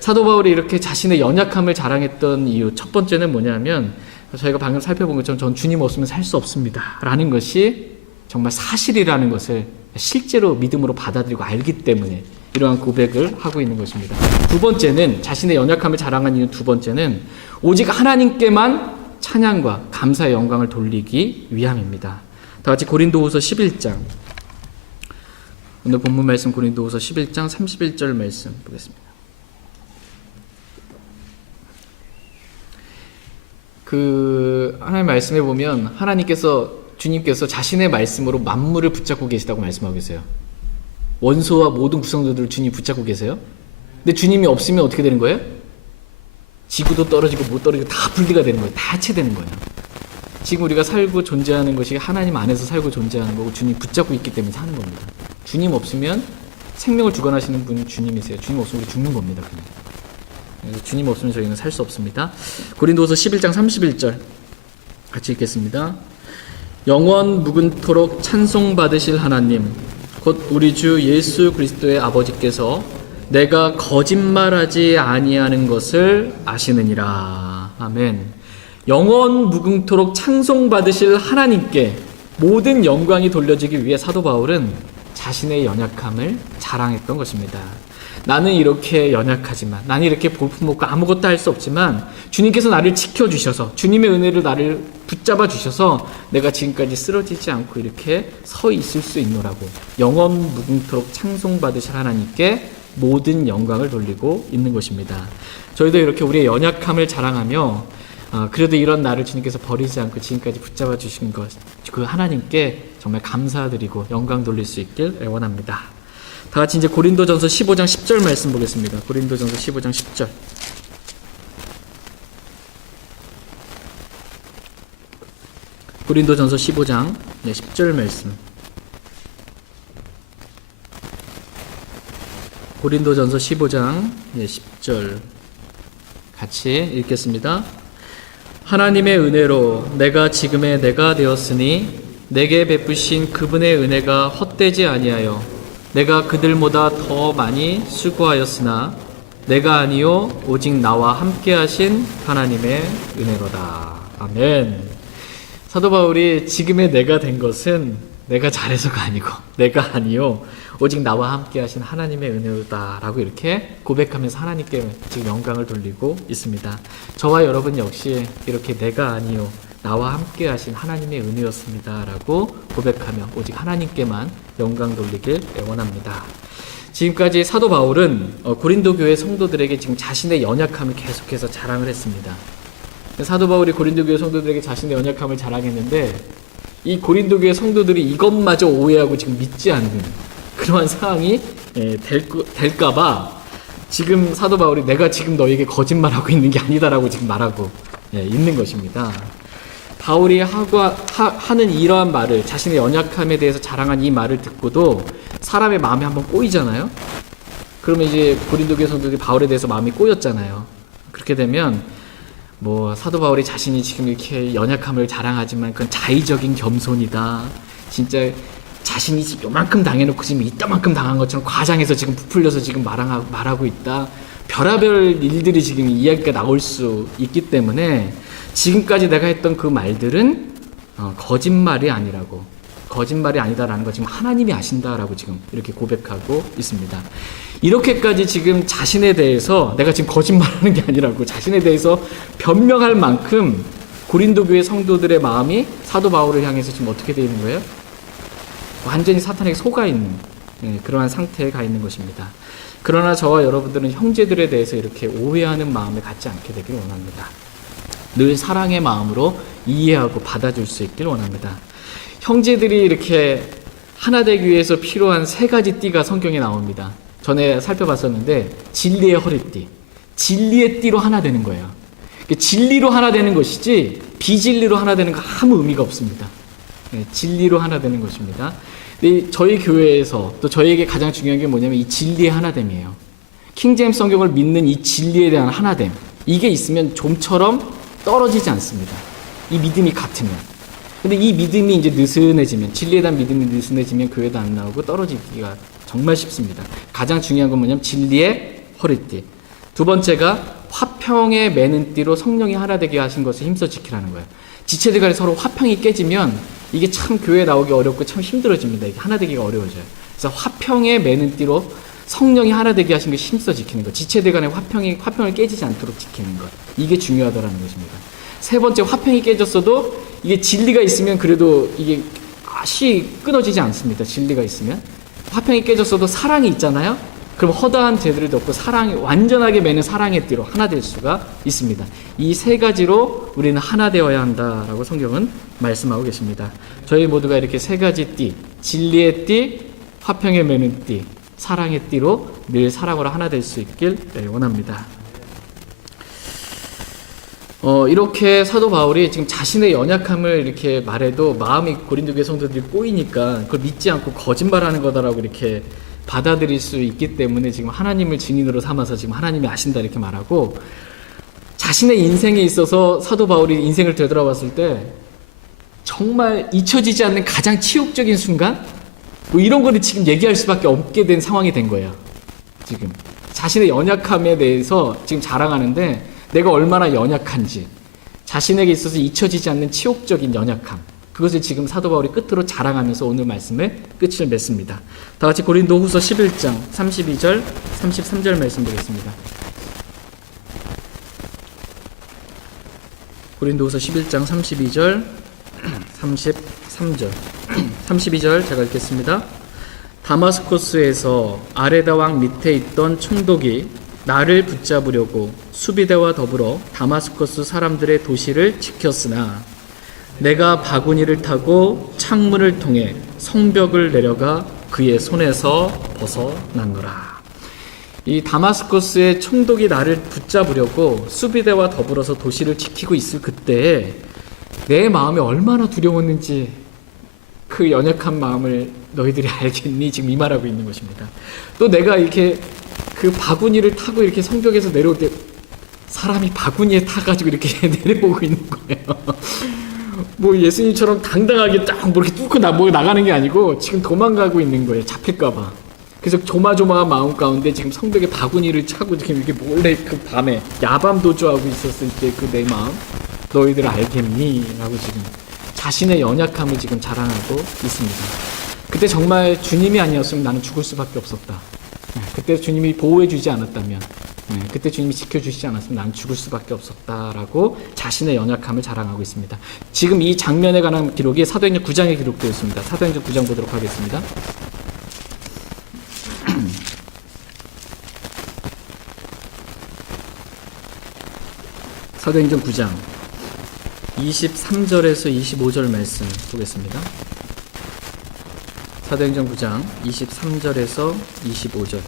사도 바울이 이렇게 자신의 연약함을 자랑했던 이유, 첫 번째는 뭐냐면 저희가 방금 살펴본 것처럼 전 주님 없으면 살 수 없습니다 라는 것이 정말 사실이라는 것을 실제로 믿음으로 받아들이고 알기 때문에 이러한 고백을 하고 있는 것입니다. 두 번째는 자신의 연약함을 자랑한 이유 두 번째는 오직 하나님께만 찬양과 감사의 영광을 돌리기 위함입니다. 다 같이 고린도후서 11장 오늘 본문 말씀 고린도후서 11장 31절 말씀 보겠습니다. 하나님 말씀에 보면 주님께서 자신의 말씀으로 만물을 붙잡고 계시다고 말씀하고 계세요. 원소와 모든 구성들을 주님이 붙잡고 계세요. 근데 주님이 없으면 어떻게 되는 거예요? 지구도 떨어지고 못 떨어지고 다 분리가 되는 거예요. 다 해체되는 거예요. 지금 우리가 살고 존재하는 것이 하나님 안에서 살고 존재하는 거고 주님 붙잡고 있기 때문에 사는 겁니다. 주님 없으면 생명을 주관하시는 분이 주님이세요. 주님 없으면 우리 죽는 겁니다. 그냥. 그래서 주님 없으면 저희는 살 수 없습니다. 고린도후서 11장 31절 같이 읽겠습니다. 영원 묵은토록 찬송받으실 하나님 곧 우리 주 예수 그리스도의 아버지께서 내가 거짓말하지 아니하는 것을 아시느니라. 아멘. 영원 무궁토록 찬송받으실 하나님께 모든 영광이 돌려지기 위해 사도 바울은 자신의 연약함을 자랑했던 것입니다. 나는 이렇게 연약하지만, 나는 이렇게 볼품없고 아무것도 할 수 없지만 주님께서 나를 지켜주셔서, 주님의 은혜를 나를 붙잡아 주셔서 내가 지금까지 쓰러지지 않고 이렇게 서 있을 수 있노라고, 영원 무궁토록 찬송받으실 하나님께 모든 영광을 돌리고 있는 것입니다. 저희도 이렇게 우리의 연약함을 자랑하며 그래도 이런 나를 주님께서 버리지 않고 지금까지 붙잡아 주신 것, 그 하나님께 정말 감사드리고 영광 돌릴 수 있길 원합니다. 다 같이 이제 고린도전서 15장 10절 말씀 보겠습니다. 고린도전서 15장 10절. 고린도전서 15장 10절 말씀. 고린도전서 15장 10절 같이 읽겠습니다. 하나님의 은혜로 내가 지금의 내가 되었으니 내게 베푸신 그분의 은혜가 헛되지 아니하여 내가 그들보다 더 많이 수고하였으나 내가 아니요 오직 나와 함께 하신 하나님의 은혜로다. 아멘. 사도 바울이 지금의 내가 된 것은 내가 잘해서가 아니고 내가 아니요 오직 나와 함께 하신 하나님의 은혜로다 라고 이렇게 고백하면서 하나님께 지금 영광을 돌리고 있습니다. 저와 여러분 역시 이렇게 내가 아니요 나와 함께 하신 하나님의 은혜였습니다 라고 고백하며 오직 하나님께만 영광 돌리길 원합니다. 지금까지 사도 바울은 고린도 교회 성도들에게 지금 자신의 연약함을 계속해서 자랑을 했습니다. 사도 바울이 고린도 교회 성도들에게 자신의 연약함을 자랑했는데 이 고린도 교회 성도들이 이것마저 오해하고 지금 믿지 않는 그러한 상황이 될까봐 지금 사도 바울이 내가 지금 너에게 거짓말하고 있는 게 아니다라고 지금 말하고 있는 것입니다. 바울이 하는 이러한 말을, 자신의 연약함에 대해서 자랑한 이 말을 듣고도 사람의 마음이 한번 꼬이잖아요. 그러면 이제 고린도 교회 성도들이 바울에 대해서 마음이 꼬였잖아요. 그렇게 되면 사도 바울이 자신이 지금 이렇게 연약함을 자랑하지만 그건 자의적인 겸손이다. 진짜 자신이 요만큼 당해놓고 지금 이따만큼 당한 것처럼 과장해서 지금 부풀려서 지금 말하고 있다. 별의별 일들이 지금 이야기가 나올 수 있기 때문에 지금까지 내가 했던 그 말들은 거짓말이 아니다라는 거 지금 하나님이 아신다라고 지금 이렇게 고백하고 있습니다. 이렇게까지 지금 자신에 대해서 내가 지금 거짓말하는 게 아니라고 자신에 대해서 변명할 만큼 고린도 교회 성도들의 마음이 사도 바울을 향해서 지금 어떻게 되어 있는 거예요? 완전히 사탄에게 속아 있는 그러한 상태에 가 있는 것입니다. 그러나 저와 여러분들은 형제들에 대해서 이렇게 오해하는 마음을 갖지 않게 되길 원합니다. 늘 사랑의 마음으로 이해하고 받아줄 수 있길 원합니다. 형제들이 이렇게 하나 되기 위해서 필요한 세 가지 띠가 성경에 나옵니다. 전에 살펴봤었는데 진리의 허리띠, 진리의 띠로 하나 되는 거예요. 진리로 하나 되는 것이지 비진리로 하나 되는 거 아무 의미가 없습니다. 진리로 하나 되는 것입니다. 근데 저희 교회에서 또 저희에게 가장 중요한 게 뭐냐면 이 진리의 하나됨이에요. 킹제임스 성경을 믿는 이 진리에 대한 하나됨, 이게 있으면 좀처럼 떨어지지 않습니다. 이 믿음이 같으면. 근데 이 믿음이 이제 느슨해지면, 진리에 대한 믿음이 느슨해지면 교회도 안 나오고 떨어지기가 정말 쉽습니다. 가장 중요한 건 뭐냐면 진리의 허리띠. 두 번째가 화평의 매는 띠로 성령이 하나 되게 하신 것을 힘써 지키라는 거예요. 지체들 간에 서로 화평이 깨지면 이게 참 교회에 나오기 어렵고 참 힘들어집니다. 이게 하나 되기가 어려워져요. 그래서 화평의 매는 띠로 성령이 하나 되게 하신 걸 힘써 지키는 것. 지체들 간의 화평을 깨지지 않도록 지키는 것. 이게 중요하다라는 것입니다. 세 번째, 화평이 깨졌어도 이게 진리가 있으면 그래도 이게 끊어지지 않습니다. 진리가 있으면. 화평이 깨졌어도 사랑이 있잖아요. 그럼 허다한 죄들을 덮고 사랑이 완전하게 매는 사랑의 띠로 하나 될 수가 있습니다. 이 세 가지로 우리는 하나 되어야 한다라고 성경은 말씀하고 계십니다. 저희 모두가 이렇게 세 가지 띠, 진리의 띠, 화평에 매는 띠, 사랑의 띠로 늘 사랑으로 하나 될 수 있길 원합니다. 이렇게 사도 바울이 지금 자신의 연약함을 이렇게 말해도 마음이 고린도 교회 성도들이 꼬이니까 그걸 믿지 않고 거짓말하는 거다라고 이렇게 받아들일 수 있기 때문에 지금 하나님을 증인으로 삼아서 지금 하나님이 아신다 이렇게 말하고, 자신의 인생에 있어서 사도 바울이 인생을 되돌아봤을 때 정말 잊혀지지 않는 가장 치욕적인 순간, 뭐 이런 거를 지금 얘기할 수밖에 없게 된 상황이 된 거예요. 지금 자신의 연약함에 대해서 지금 자랑하는데 내가 얼마나 연약한지, 자신에게 있어서 잊혀지지 않는 치욕적인 연약함, 그것을 지금 사도 바울이 끝으로 자랑하면서 오늘 말씀의 끝을 맺습니다. 다 같이 고린도후서 11장 32절 33절 말씀 보겠습니다. 고린도후서 11장 32절 33절 32절 제가 읽겠습니다. 다마스코스에서 아레다 왕 밑에 있던 총독이 나를 붙잡으려고 수비대와 더불어 다마스코스 사람들의 도시를 지켰으나 내가 바구니를 타고 창문을 통해 성벽을 내려가 그의 손에서 벗어났노라. 이 다마스코스의 총독이 나를 붙잡으려고 수비대와 더불어서 도시를 지키고 있을 그때에 내 마음이 얼마나 두려웠는지 그 연약한 마음을 너희들이 알겠니? 지금 이 말하고 있는 것입니다. 또 내가 이렇게 그 바구니를 타고 이렇게 성벽에서 내려올 때 사람이 바구니에 타가지고 이렇게 내려오고 있는 거예요. 뭐 예수님처럼 당당하게 딱 뭐 이렇게 뚫고 나가는 게 아니고 지금 도망가고 있는 거예요. 잡힐까봐. 그래서 조마조마한 마음 가운데 지금 성벽에 바구니를 차고 지금 이렇게 몰래 그 밤에 야밤 도주하고 있었을 때 그 내 마음 너희들 알겠니? 라고 지금 자신의 연약함을 지금 자랑하고 있습니다. 그때 정말 주님이 아니었으면 나는 죽을 수밖에 없었다. 그때 주님이 보호해주지 않았다면, 그때 주님이 지켜주시지 않았으면 나는 죽을 수밖에 없었다라고 자신의 연약함을 자랑하고 있습니다. 지금 이 장면에 관한 기록이 사도행전 9장에 기록되어 있습니다. 사도행전 9장 보도록 하겠습니다. 사도행전 9장 23절에서 25절 말씀 보겠습니다. 사도행전 9장 23절에서 25절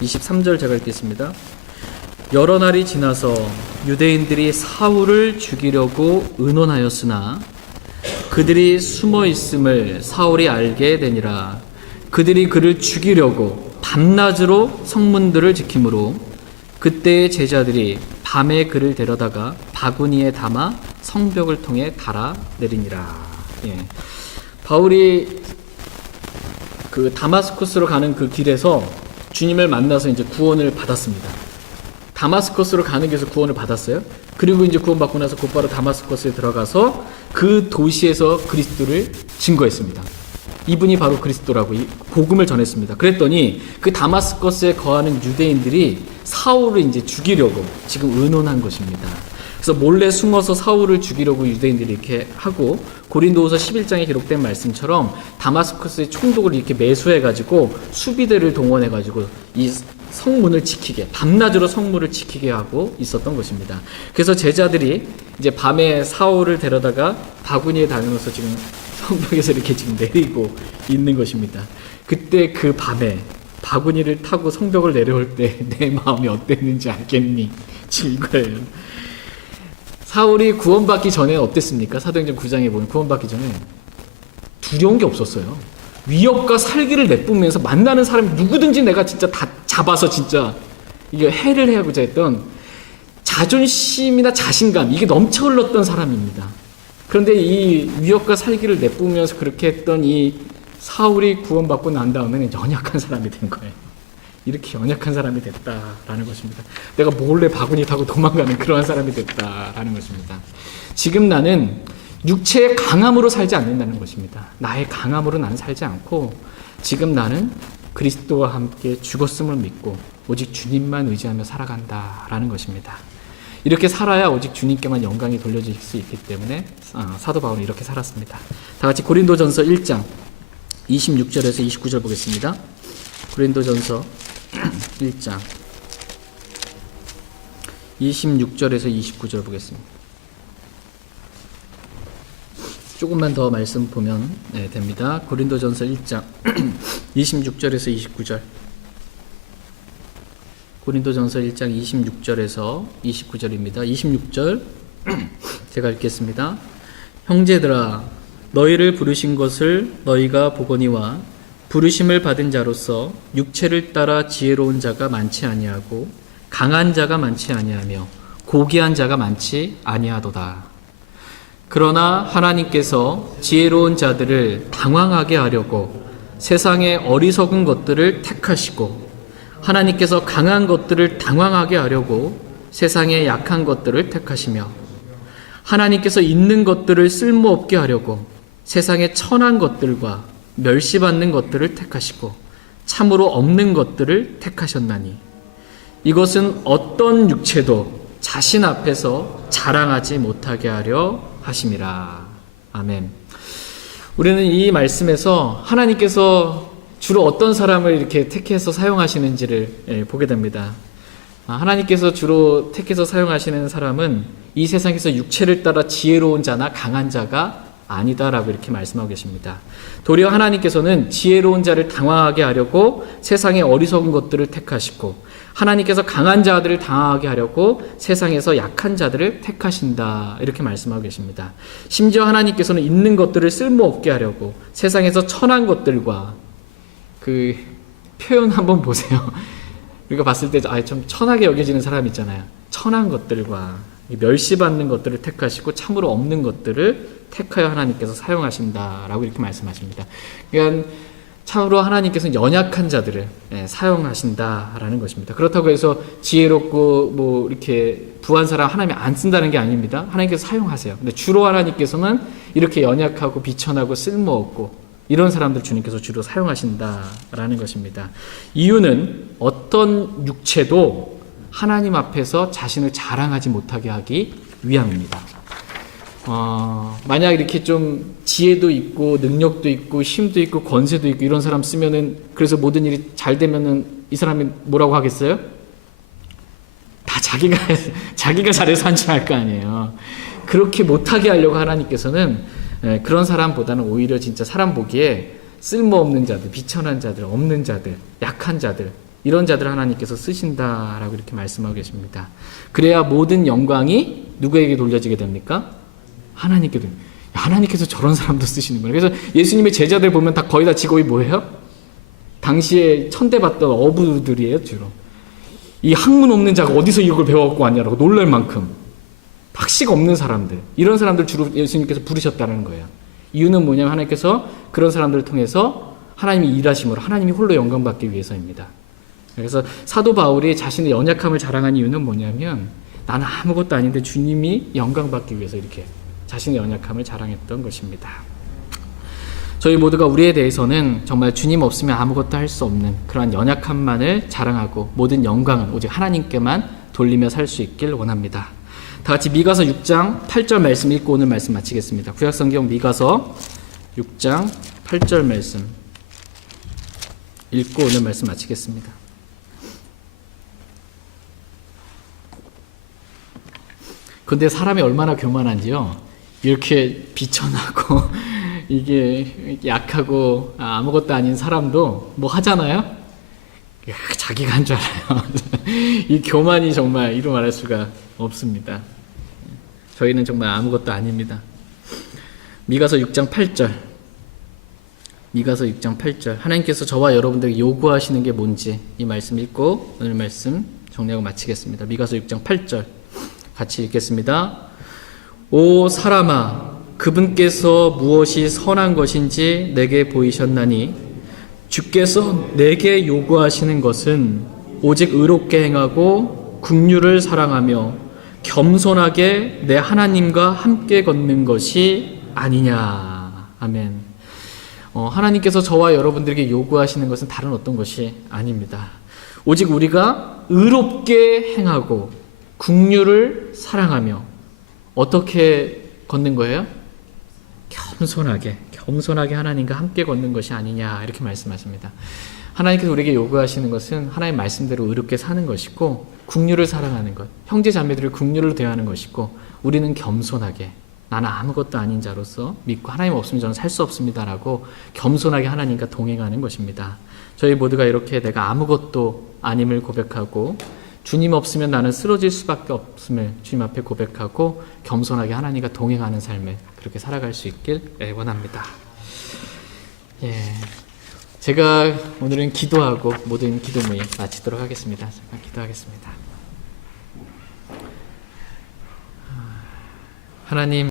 23절 제가 읽겠습니다. 여러 날이 지나서 유대인들이 사울을 죽이려고 의논하였으나 그들이 숨어 있음을 사울이 알게 되니라. 그들이 그를 죽이려고 밤낮으로 성문들을 지키므로 그때의 제자들이 밤에 그를 데려다가 바구니에 담아 성벽을 통해 달아내리니라. 바울이 그 다마스코스로 가는 그 길에서 주님을 만나서 이제 구원을 받았습니다. 다마스코스로 가는 길에서 구원을 받았어요. 그리고 이제 구원받고 나서 곧바로 다마스코스에 들어가서 그 도시에서 그리스도를 증거했습니다. 이분이 바로 그리스도라고 복음을 전했습니다. 그랬더니 그 다마스코스에 거하는 유대인들이 사울을 이제 죽이려고 지금 의논한 것입니다. 그래서 몰래 숨어서 사울을 죽이려고 유대인들이 이렇게 하고, 고린도후서 11장에 기록된 말씀처럼 다마스코스의 총독을 이렇게 매수해가지고 수비대를 동원해가지고 이 성문을 지키게, 밤낮으로 성문을 지키게 하고 있었던 것입니다. 그래서 제자들이 이제 밤에 사울을 데려다가 바구니에 담아서 지금 성벽에서 이렇게 지금 내리고 있는 것입니다. 그때 그 밤에 바구니를 타고 성벽을 내려올 때 내 마음이 어땠는지 알겠니? 지금 이거예요. 사울이 구원받기 전에 어땠습니까? 사도행전 9장에 보면 구원받기 전에 두려운 게 없었어요. 위협과 살기를 내뿜으면서 만나는 사람이 누구든지 내가 진짜 다 잡아서 진짜 이게 해를 해야고자 했던 자존심이나 자신감, 이게 넘쳐 흘렀던 사람입니다. 그런데 이 위협과 살기를 내뿜으면서 그렇게 했던 이 사울이 구원받고 난 다음에는 연약한 사람이 된 거예요. 이렇게 연약한 사람이 됐다라는 것입니다. 내가 몰래 바구니 타고 도망가는 그러한 사람이 됐다라는 것입니다. 지금 나는 육체의 강함으로 살지 않는다는 것입니다. 나의 강함으로 나는 살지 않고 지금 나는 그리스도와 함께 죽었음을 믿고 오직 주님만 의지하며 살아간다라는 것입니다. 이렇게 살아야 오직 주님께만 영광이 돌려질 수 있기 때문에 사도 바울은 이렇게 살았습니다. 다 같이 고린도전서 1장 26절에서 29절 보겠습니다. 고린도전서 1장 26절에서 29절 보겠습니다. 조금만 더 말씀 보면 됩니다. 고린도전서 1장 26절에서 29절. 고린도전서 1장 26절에서 29절입니다. 26절 제가 읽겠습니다. 형제들아, 너희를 부르신 것을 너희가 보거니와 부르심을 받은 자로서 육체를 따라 지혜로운 자가 많지 아니하고 강한 자가 많지 아니하며 고귀한 자가 많지 아니하도다. 그러나 하나님께서 지혜로운 자들을 당황하게 하려고 세상의 어리석은 것들을 택하시고 하나님께서 강한 것들을 당황하게 하려고 세상의 약한 것들을 택하시며 하나님께서 있는 것들을 쓸모없게 하려고 세상의 천한 것들과 멸시받는 것들을 택하시고 참으로 없는 것들을 택하셨나니 이것은 어떤 육체도 자신 앞에서 자랑하지 못하게 하려 하심이라. 아멘. 우리는 이 말씀에서 하나님께서 주로 어떤 사람을 이렇게 택해서 사용하시는지를 보게 됩니다. 하나님께서 주로 택해서 사용하시는 사람은 이 세상에서 육체를 따라 지혜로운 자나 강한 자가 아니다라고 이렇게 말씀하고 계십니다. 도리어 하나님께서는 지혜로운 자를 당황하게 하려고 세상의 어리석은 것들을 택하시고 하나님께서 강한 자들을 당황하게 하려고 세상에서 약한 자들을 택하신다 이렇게 말씀하고 계십니다. 심지어 하나님께서는 있는 것들을 쓸모없게 하려고 세상에서 천한 것들과 그 표현 한번 보세요. 우리가 봤을 때 좀 천하게 여겨지는 사람 있잖아요. 천한 것들과 멸시받는 것들을 택하시고 참으로 없는 것들을 택하여 하나님께서 사용하신다라고 이렇게 말씀하십니다. 그러니까 참으로 하나님께서는 연약한 자들을 사용하신다라는 것입니다. 그렇다고 해서 지혜롭고 뭐 이렇게 부한 사람 하나님이 안 쓴다는 게 아닙니다. 하나님께서 사용하세요. 근데 주로 하나님께서는 이렇게 연약하고 비천하고 쓸모없고 이런 사람들 주님께서 주로 사용하신다라는 것입니다. 이유는 어떤 육체도 하나님 앞에서 자신을 자랑하지 못하게 하기 위함입니다. 만약 이렇게 좀 지혜도 있고 능력도 있고 힘도 있고 권세도 있고 이런 사람 쓰면은 그래서 모든 일이 잘 되면은 이 사람이 뭐라고 하겠어요? 다 자기가 잘해서 한 줄 알 거 아니에요. 그렇게 못하게 하려고 하나님께서는 그런 사람보다는 오히려 진짜 사람 보기에 쓸모없는 자들, 비천한 자들, 없는 자들, 약한 자들 이런 자들 하나님께서 쓰신다라고 이렇게 말씀하고 계십니다. 그래야 모든 영광이 누구에게 돌려지게 됩니까? 하나님께 됩니다. 하나님께서 저런 사람도 쓰시는 거예요. 그래서 예수님의 제자들 보면 다 거의 다 직업이 뭐예요? 당시에 천대받던 어부들이에요, 주로. 이 학문 없는 자가 어디서 이걸 배워갖고 왔냐라고 놀랄 만큼 학식 없는 사람들, 이런 사람들 주로 예수님께서 부르셨다는 거예요. 이유는 뭐냐면 하나님께서 그런 사람들을 통해서 하나님이 일하심으로 하나님이 홀로 영광받기 위해서입니다. 그래서 사도 바울이 자신의 연약함을 자랑한 이유는 뭐냐면 나는 아무것도 아닌데 주님이 영광받기 위해서 이렇게 자신의 연약함을 자랑했던 것입니다. 저희 모두가 우리에 대해서는 정말 주님 없으면 아무것도 할 수 없는 그러한 연약함만을 자랑하고 모든 영광은 오직 하나님께만 돌리며 살 수 있길 원합니다. 다 같이 미가서 6장 8절 말씀 읽고 오늘 말씀 마치겠습니다. 구약성경 미가서 6장 8절 말씀 읽고 오늘 말씀 마치겠습니다. 근데 사람이 얼마나 교만한지요. 이렇게 비천하고 이게 약하고 아무것도 아닌 사람도 뭐 하잖아요. 자기가 한 줄 알아요. 이 교만이 정말 이루 말할 수가 없습니다. 저희는 정말 아무것도 아닙니다. 미가서 6장 8절. 미가서 6장 8절. 하나님께서 저와 여러분들에게 요구하시는 게 뭔지 이 말씀 읽고 오늘 말씀 정리하고 마치겠습니다. 미가서 6장 8절 같이 읽겠습니다. 오 사람아, 그분께서 무엇이 선한 것인지 내게 보이셨나니 주께서 내게 요구하시는 것은 오직 의롭게 행하고 긍휼을 사랑하며 겸손하게 내 하나님과 함께 걷는 것이 아니냐. 아멘. 하나님께서 저와 여러분들에게 요구하시는 것은 다른 어떤 것이 아닙니다. 오직 우리가 의롭게 행하고 긍휼을 사랑하며 어떻게 걷는 거예요? 겸손하게 하나님과 함께 걷는 것이 아니냐 이렇게 말씀하십니다. 하나님께서 우리에게 요구하시는 것은 하나님 말씀대로 의롭게 사는 것이고 긍휼을 사랑하는 것, 형제 자매들을 긍휼을 대하는 것이고 우리는 겸손하게 나는 아무것도 아닌 자로서 믿고 하나님 없으면 저는 살 수 없습니다라고 겸손하게 하나님과 동행하는 것입니다. 저희 모두가 이렇게 내가 아무것도 아님을 고백하고 주님 없으면 나는 쓰러질 수밖에 없음을 주님 앞에 고백하고 겸손하게 하나님과 동행하는 삶을 그렇게 살아갈 수 있길 원합니다. 제가 오늘은 기도하고 모든 기도 모임 마치도록 하겠습니다. 잠깐 기도하겠습니다. 하나님